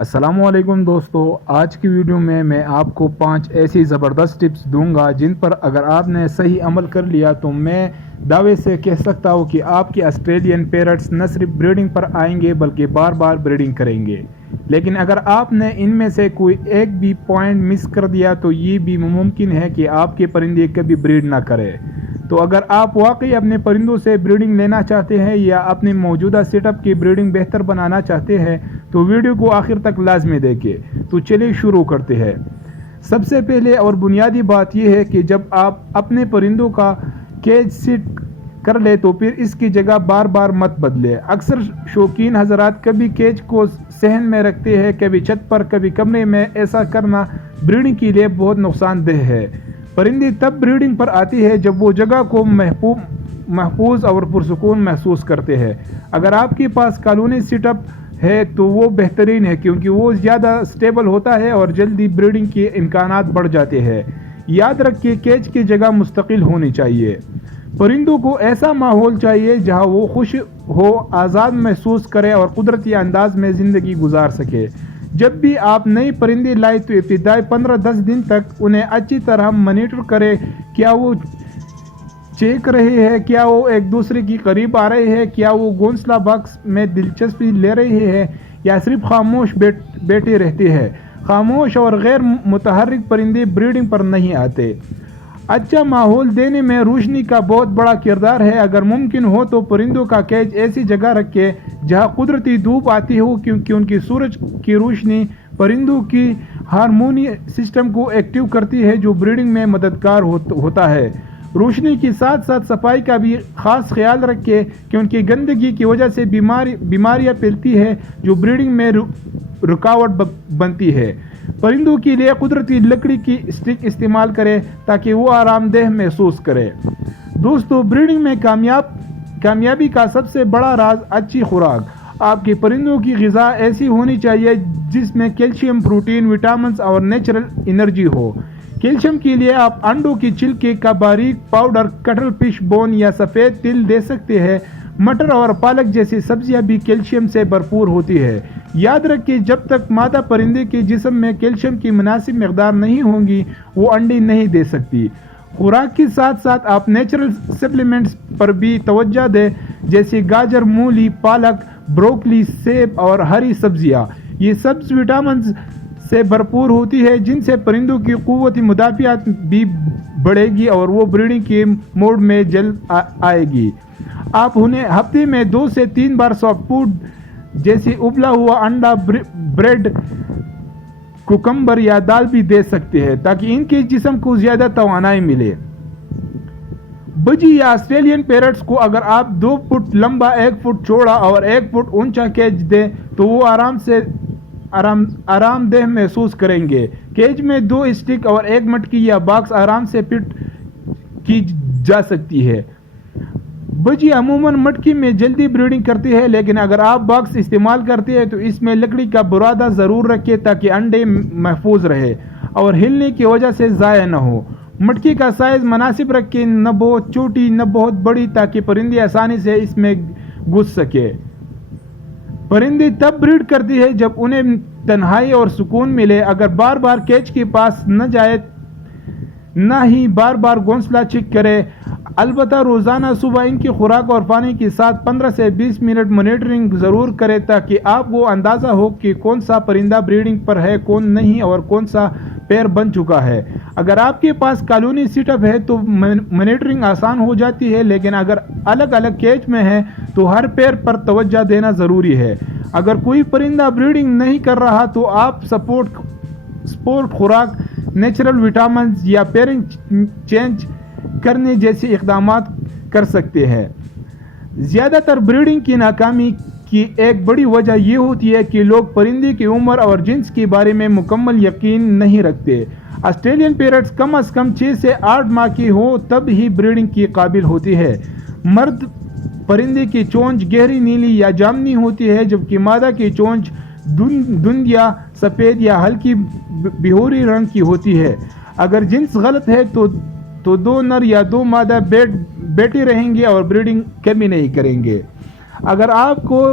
السلام علیکم دوستو، آج کی ویڈیو میں آپ کو 5 ایسی زبردست ٹپس دوں گا جن پر اگر آپ نے صحیح عمل کر لیا تو میں دعوے سے کہہ سکتا ہوں کہ آپ کے آسٹریلین پیرٹس نہ صرف بریڈنگ پر آئیں گے بلکہ بار بار بریڈنگ کریں گے۔ لیکن اگر آپ نے ان میں سے کوئی ایک بھی پوائنٹ مس کر دیا تو یہ بھی ممکن ہے کہ آپ کے پرندے کبھی بریڈ نہ کرے۔ تو اگر آپ واقعی اپنے پرندوں سے بریڈنگ لینا چاہتے ہیں یا اپنے موجودہ سیٹ اپ کی بریڈنگ بہتر بنانا چاہتے ہیں تو ویڈیو کو آخر تک لازمی دیکھیں۔ تو چلیے شروع کرتے ہیں۔ سب سے پہلے اور بنیادی بات یہ ہے کہ جب آپ اپنے پرندوں کا کیج سیٹ کر لیں تو پھر اس کی جگہ بار بار مت بدلیں۔ اکثر شوقین حضرات کبھی کیج کو صحن میں رکھتے ہیں، کبھی چھت پر، کبھی کمرے میں۔ ایسا کرنا بریڈنگ کے لیے بہت نقصان دہ ہے۔ پرندے تب بریڈنگ پر آتی ہے جب وہ جگہ کو محفوظ اور پرسکون محسوس کرتے ہیں۔ اگر آپ کے پاس کالونی سیٹ اپ ہے تو وہ بہترین ہے کیونکہ وہ زیادہ سٹیبل ہوتا ہے اور جلدی بریڈنگ کے امکانات بڑھ جاتے ہیں۔ یاد رکھیں کیج کی جگہ مستقل ہونی چاہیے۔ پرندوں کو ایسا ماحول چاہیے جہاں وہ خوش ہو، آزاد محسوس کرے اور قدرتی انداز میں زندگی گزار سکے۔ جب بھی آپ نئے پرندے لائیں تو ابتدائی 15-10 دن تک انہیں اچھی طرح مانیٹر کریں۔ کیا وہ چیک رہے ہیں؟ کیا وہ ایک دوسرے کے قریب آ رہے ہیں؟ کیا وہ گھونسلہ باکس میں دلچسپی لے رہے ہیں یا صرف خاموش بیٹھے رہتے ہیں؟ خاموش اور غیر متحرک پرندے بریڈنگ پر نہیں آتے۔ اچھا ماحول دینے میں روشنی کا بہت بڑا کردار ہے۔ اگر ممکن ہو تو پرندوں کا کیج ایسی جگہ رکھیں جہاں قدرتی دھوپ آتی ہو کیونکہ ان کی سورج کی روشنی پرندوں کی ہارمونی سسٹم کو ایکٹیو کرتی ہے جو بریڈنگ میں مددگار ہوتا ہے۔ روشنی کے ساتھ ساتھ صفائی کا بھی خاص خیال رکھیں کیونکہ گندگی کی وجہ سے بیماریاں پھیلتی ہیں جو بریڈنگ میں رکاوٹ بنتی ہے۔ پرندوں کے لیے قدرتی لکڑی کی سٹک استعمال کریں تاکہ وہ آرام دہ محسوس کریں۔ دوستو، بریڈنگ میں کامیابی کا سب سے بڑا راز اچھی خوراک۔ آپ کے پرندوں کی غذا ایسی ہونی چاہیے جس میں کیلشیم، پروٹین، وٹامنز اور نیچرل انرجی ہو۔ کیلشیم کے لیے آپ انڈوں کی چھلکے کا باریک پاؤڈر، کٹل فش بون یا سفید تل دے سکتے ہیں۔ مٹر اور پالک جیسی سبزیاں بھی کیلشیم سے بھرپور ہوتی ہے۔ یاد رکھیں جب تک مادہ پرندے کے جسم میں کیلشیم کی مناسب مقدار نہیں ہوگی وہ انڈے نہیں دے سکتی۔ خوراک کے ساتھ ساتھ آپ نیچرل سپلیمنٹس پر بھی توجہ دیں جیسے گاجر، مولی، پالک، بروکلی، سیب اور ہری سبزیاں۔ یہ سبز وٹامنز سے بھرپور ہوتی ہے جن سے پرندوں کی قوت مدافعت بھی بڑھے گی اور وہ بریڈنگ کے موڈ میں جلد آئے گی۔ آپ انہیں ہفتے میں 2 سے 3 بار سافٹ فوڈ جیسے ابلا ہوا انڈا، بریڈ، کوکمبر یا دال بھی دے سکتے ہیں تاکہ ان کے جسم کو زیادہ توانائی ملے۔ بجی یا آسٹریلین پیرٹس کو اگر آپ 2 فٹ لمبا، 1 فٹ چوڑا اور 1 فٹ اونچا کیج دیں تو وہ آرام دہ محسوس کریں گے۔ کیج میں 2 سٹک اور 1 مٹکی یا باکس آرام سے فٹ کی جا سکتی ہے۔ بجی عموماً مٹکی میں جلدی بریڈنگ کرتی ہے لیکن اگر آپ باکس استعمال کرتے ہیں تو اس میں لکڑی کا برادہ ضرور رکھیں تاکہ انڈے محفوظ رہے اور ہلنے کی وجہ سے ضائع نہ ہو۔ مٹکی کا سائز مناسب رکھیں، نہ بہت چھوٹی نہ بہت بڑی تاکہ پرندے آسانی سے اس میں گھس سکے۔ پرندے تب بریڈ کرتی ہے جب انہیں تنہائی اور سکون ملے۔ اگر بار بار کیج کے پاس نہ جائے نہ ہی بار بار گھونسلہ چیک کرے۔ البتہ روزانہ صبح ان کی خوراک اور پانی کے ساتھ 15 سے 20 منٹ مانیٹرنگ ضرور کریں تاکہ آپ کو اندازہ ہو کہ کون سا پرندہ بریڈنگ پر ہے، کون نہیں اور کون سا پیر بن چکا ہے۔ اگر آپ کے پاس کالونی سیٹ اپ ہے تو مانیٹرنگ آسان ہو جاتی ہے لیکن اگر الگ الگ کیج میں ہے تو ہر پیر پر توجہ دینا ضروری ہے۔ اگر کوئی پرندہ بریڈنگ نہیں کر رہا تو آپ سپورٹ خوراک، نیچرل وٹامنز یا پیرنگ چینج کرنے جیسے اقدامات کر سکتے ہیں۔ زیادہ تر بریڈنگ کی ناکامی کی ایک بڑی وجہ یہ ہوتی ہے کہ لوگ پرندے کی عمر اور جنس کے بارے میں مکمل یقین نہیں رکھتے۔ آسٹریلین پیرٹس کم از کم 6 سے 8 ماہ کی ہو تب ہی بریڈنگ کے قابل ہوتی ہے۔ مرد پرندے کی چونچ گہری نیلی یا جامنی ہوتی ہے جبکہ مادہ کی چونچ دھندیا سفید یا ہلکی بہوری رنگ کی ہوتی ہے۔ اگر جنس غلط ہے تو 2 نر یا 2 مادہ بیٹھے رہیں گے اور بریڈنگ کبھی نہیں کریں گے۔ اگر آپ کو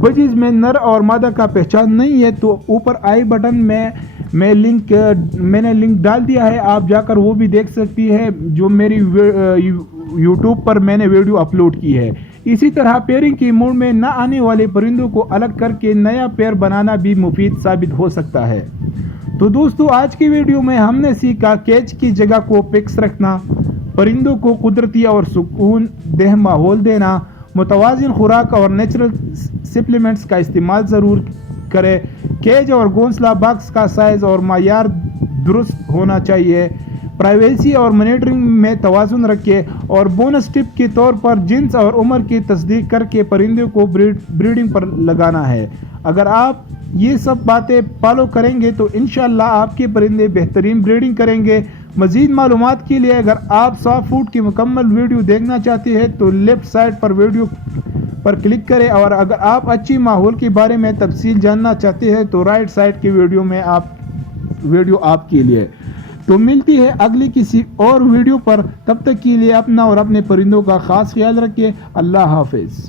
بجز میں نر اور مادہ کا پہچان نہیں ہے تو اوپر آئی بٹن میں میں نے لنک ڈال دیا ہے، آپ جا کر وہ بھی دیکھ سکتی ہے جو میری یوٹیوب پر میں نے ویڈیو اپلوڈ کی ہے۔ اسی طرح پیئرنگ کی موڈ میں نہ آنے والے پرندوں کو الگ کر کے نیا پیئر بنانا بھی مفید ثابت ہو سکتا ہے۔ تو دوستو آج کی ویڈیو میں ہم نے سیکھا کیج کی جگہ کو فکس رکھنا، پرندوں کو قدرتی اور سکون دہ ماحول دینا، متوازن خوراک اور نیچرل سپلیمنٹس کا استعمال ضرور کرے، کیج اور گھونسلہ باکس کا سائز اور معیار درست ہونا چاہیے، پرائیویسی اور مانیٹرنگ میں توازن رکھے، اور بونس ٹپ کے طور پر جنس اور عمر کی تصدیق کر کے پرندوں کو بریڈنگ پر لگانا ہے۔ اگر آپ یہ سب باتیں فالو کریں گے تو انشاءاللہ آپ کے پرندے بہترین بریڈنگ کریں گے۔ مزید معلومات کے لیے اگر آپ سافٹ فوڈ کی مکمل ویڈیو دیکھنا چاہتے ہیں تو لیفٹ سائڈ پر ویڈیو پر کلک کریں، اور اگر آپ اچھی ماحول کے بارے میں تفصیل جاننا چاہتے ہیں تو رائٹ سائڈ کی ویڈیو آپ کے لیے۔ تو ملتی ہے اگلی کسی اور ویڈیو پر، تب تک کے لیے اپنا اور اپنے پرندوں کا خاص خیال رکھیں۔ اللہ حافظ۔